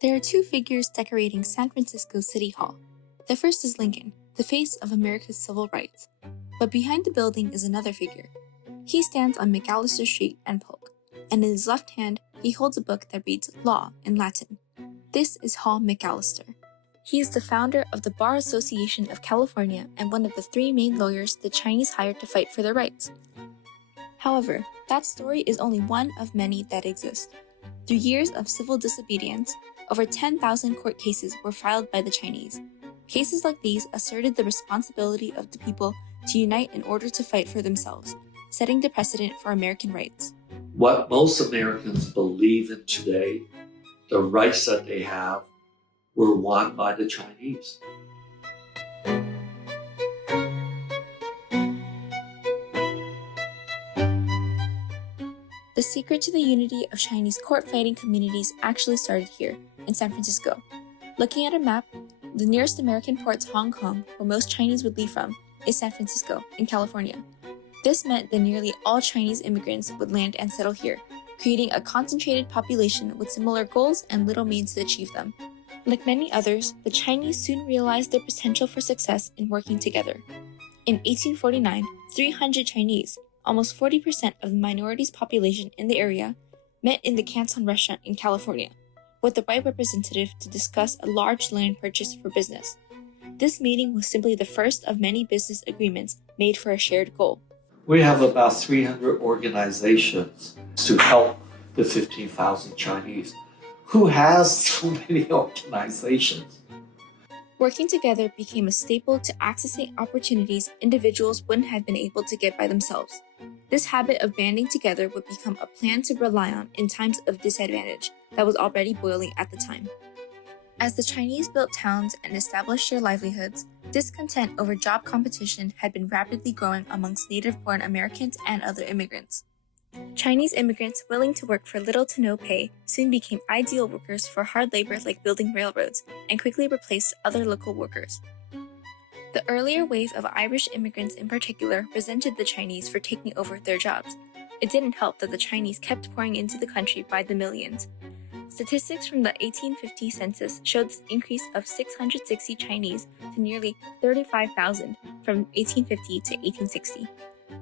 There are two figures decorating San Francisco City Hall. The first is Lincoln, the face of America's civil rights. But behind the building is another figure. He stands on McAllister Street and Polk, and in his left hand, he holds a book that reads Law in Latin. This is Hall McAllister. He is the founder of the Bar Association of California and one of the three main lawyers the Chinese hired to fight for their rights. However, that story is only one of many that exist. Through years of civil disobedience, over 10,000 court cases were filed by the Chinese. Cases like these asserted the responsibility of the people to unite in order to fight for themselves, setting the precedent for American rights. What most Americans believe in today, the rights that they have, were won by the Chinese. The secret to the unity of Chinese court-fighting communities actually started here, in San Francisco. Looking at a map, the nearest American port to Hong Kong, where most Chinese would leave from, is San Francisco, in California. This meant that nearly all Chinese immigrants would land and settle here, creating a concentrated population with similar goals and little means to achieve them. Like many others, the Chinese soon realized their potential for success in working together. In 1849, 300 Chinese, almost 40% of the minority's population in the area, met in the Canton restaurant in California, with the white representative to discuss a large land purchase for business. This meeting was simply the first of many business agreements made for a shared goal. We have about 300 organizations to help the 15,000 Chinese. Who has so many organizations? Working together became a staple to accessing opportunities individuals wouldn't have been able to get by themselves. This habit of banding together would become a plan to rely on in times of disadvantage that was already boiling at the time. As the Chinese built towns and established their livelihoods, discontent over job competition had been rapidly growing amongst native-born Americans and other immigrants. Chinese immigrants willing to work for little to no pay soon became ideal workers for hard labor like building railroads and quickly replaced other local workers. The earlier wave of Irish immigrants in particular resented the Chinese for taking over their jobs. It didn't help that the Chinese kept pouring into the country by the millions. Statistics from the 1850 census showed this increase of 660 Chinese to nearly 35,000 from 1850 to 1860.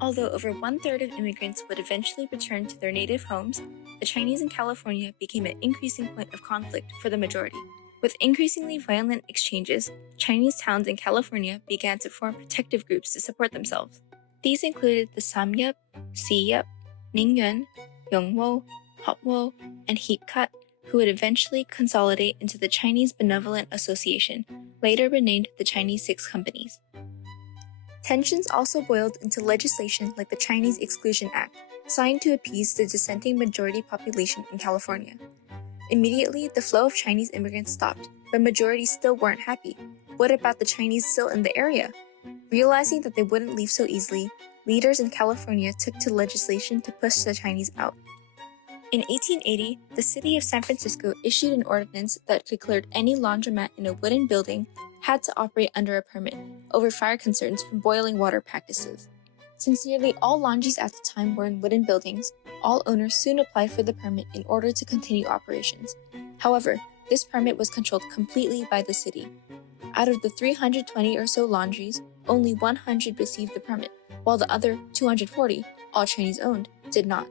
Although over one-third of immigrants would eventually return to their native homes, the Chinese in California became an increasing point of conflict for the majority. With increasingly violent exchanges, Chinese towns in California began to form protective groups to support themselves. These included the Samyup, Siyup, Ningyuan, Yongwo, Hopwo, and Heapcut, who would eventually consolidate into the Chinese Benevolent Association, later renamed the Chinese Six Companies. Tensions also boiled into legislation like the Chinese Exclusion Act, signed to appease the dissenting majority population in California. Immediately, the flow of Chinese immigrants stopped, but majorities still weren't happy. What about the Chinese still in the area? Realizing that they wouldn't leave so easily, leaders in California took to legislation to push the Chinese out. In 1880, the city of San Francisco issued an ordinance that declared any laundromat in a wooden building had to operate under a permit over fire concerns from boiling water practices. Since nearly all laundries at the time were in wooden buildings, all owners soon applied for the permit in order to continue operations. However, this permit was controlled completely by the city. Out of the 320 or so laundries, only 100 received the permit, while the other 240, all Chinese owned, did not.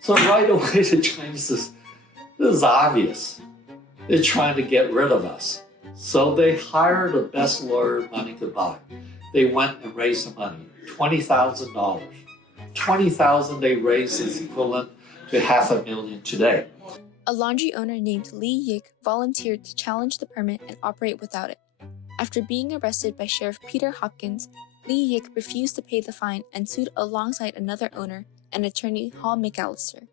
So right away the Chinese says, this is obvious. They're trying to get rid of us. So they hired the best lawyer money could buy. They went and raised the money, $20,000. $20,000 they raised is equivalent to $500,000 today. A laundry owner named Li Yik volunteered to challenge the permit and operate without it. After being arrested by Sheriff Peter Hopkins, Li Yik refused to pay the fine and sued alongside another owner and attorney Hall McAllister.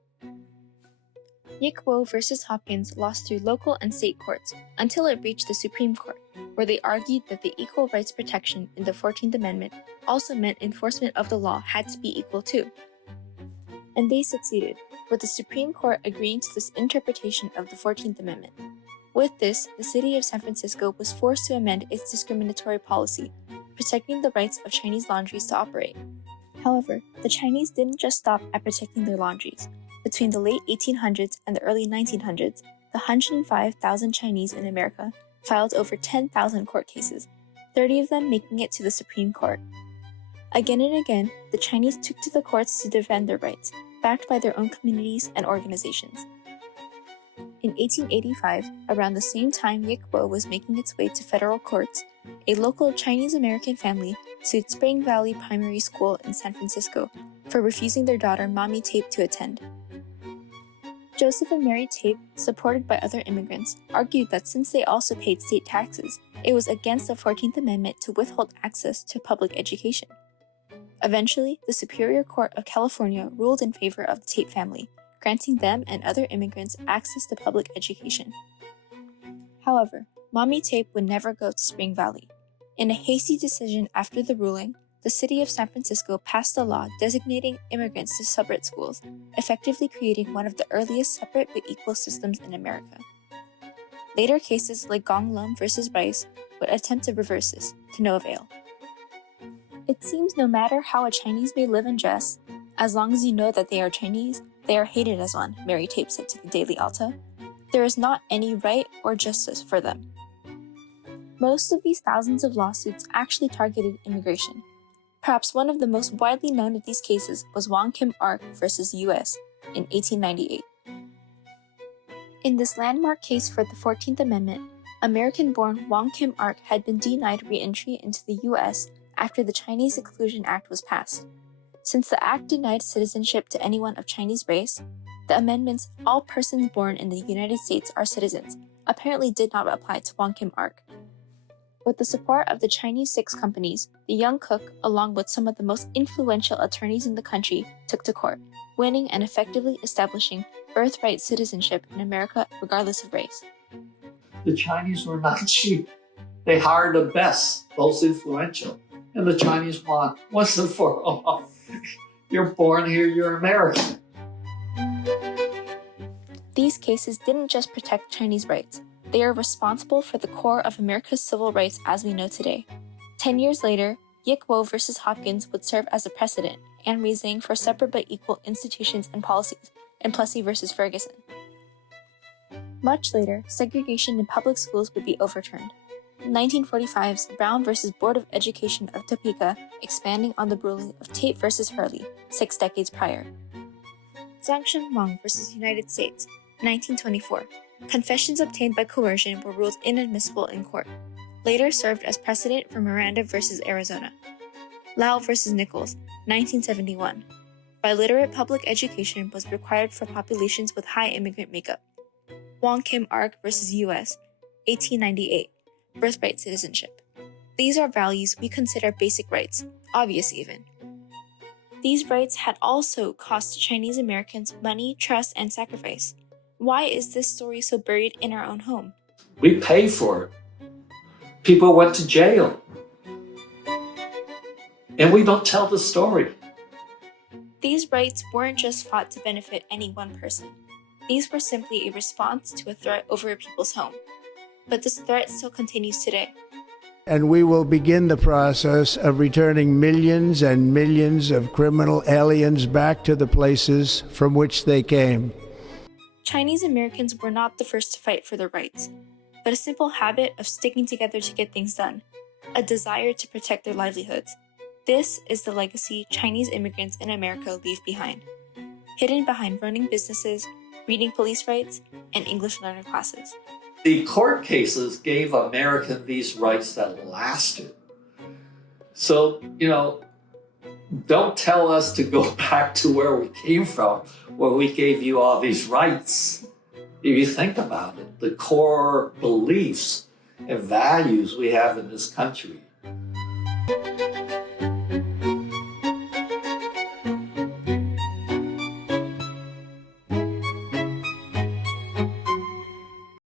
Yik Wo versus Hopkins lost through local and state courts until it reached the Supreme Court, where they argued that the equal rights protection in the 14th Amendment also meant enforcement of the law had to be equal too. And they succeeded, with the Supreme Court agreeing to this interpretation of the 14th Amendment. With this, the city of San Francisco was forced to amend its discriminatory policy, protecting the rights of Chinese laundries to operate. However, the Chinese didn't just stop at protecting their laundries. Between the late 1800s and the early 1900s, the 105,000 Chinese in America filed over 10,000 court cases, 30 of them making it to the Supreme Court. Again and again, the Chinese took to the courts to defend their rights, backed by their own communities and organizations. In 1885, around the same time Yik Wo was making its way to federal courts, a local Chinese-American family sued Spring Valley Primary School in San Francisco for refusing their daughter Mommy Tape to attend. Joseph and Mary Tape, supported by other immigrants, argued that since they also paid state taxes, it was against the 14th Amendment to withhold access to public education. Eventually, the Superior Court of California ruled in favor of the Tape family, granting them and other immigrants access to public education. However, Mommy Tape would never go to Spring Valley. In a hasty decision after the ruling, the city of San Francisco passed a law designating immigrants to separate schools, effectively creating one of the earliest separate but equal systems in America. Later cases like Gong Lum versus Rice would attempt to reverse this, to no avail. It seems no matter how a Chinese may live and dress, as long as you know that they are Chinese, they are hated as one, Mary Tape said to the Daily Alta. There is not any right or justice for them. Most of these thousands of lawsuits actually targeted immigration. Perhaps one of the most widely known of these cases was Wong Kim Ark versus U.S. in 1898. In this landmark case for the 14th Amendment, American-born Wong Kim Ark had been denied re-entry into the U.S. after the Chinese Exclusion Act was passed. Since the act denied citizenship to anyone of Chinese race, the amendment's "all persons born in the United States are citizens" apparently did not apply to Wong Kim Ark. With the support of the Chinese 6 companies, the young cook, along with some of the most influential attorneys in the country, took to court, winning and effectively establishing birthright citizenship in America regardless of race. The Chinese were not cheap. They hired the best, most influential. And the Chinese want, once and for all, you're born here, you're American. These cases didn't just protect Chinese rights. They are responsible for the core of America's civil rights as we know today. 10 years later, Yik Wo versus Hopkins would serve as a precedent and reasoning for separate but equal institutions and policies in Plessy versus Ferguson. Much later, segregation in public schools would be overturned. 1945's Brown versus Board of Education of Topeka, expanding on the ruling of Tate versus Hurley 6 decades prior. Zhang Shenhuang versus United States, 1924. Confessions obtained by coercion were ruled inadmissible in court, later served as precedent for Miranda versus Arizona. Lau versus Nichols, 1971. Biliterate public education was required for populations with high immigrant makeup. Wong Kim Ark versus U.S., 1898. Birthright citizenship. These are values we consider basic rights, obvious even. These rights had also cost Chinese Americans money, trust, and sacrifice. Why is this story so buried in our own home? We pay for it. People went to jail. And we don't tell the story. These rights weren't just fought to benefit any one person. These were simply a response to a threat over a people's home. But this threat still continues today. And we will begin the process of returning millions and millions of criminal aliens back to the places from which they came. Chinese Americans were not the first to fight for their rights, but a simple habit of sticking together to get things done, a desire to protect their livelihoods. This is the legacy Chinese immigrants in America leave behind, hidden behind running businesses, reading police rights, and English learner classes. The court cases gave Americans these rights that lasted. So, don't tell us to go back to where we came from, where we gave you all these rights. If you think about it, the core beliefs and values we have in this country.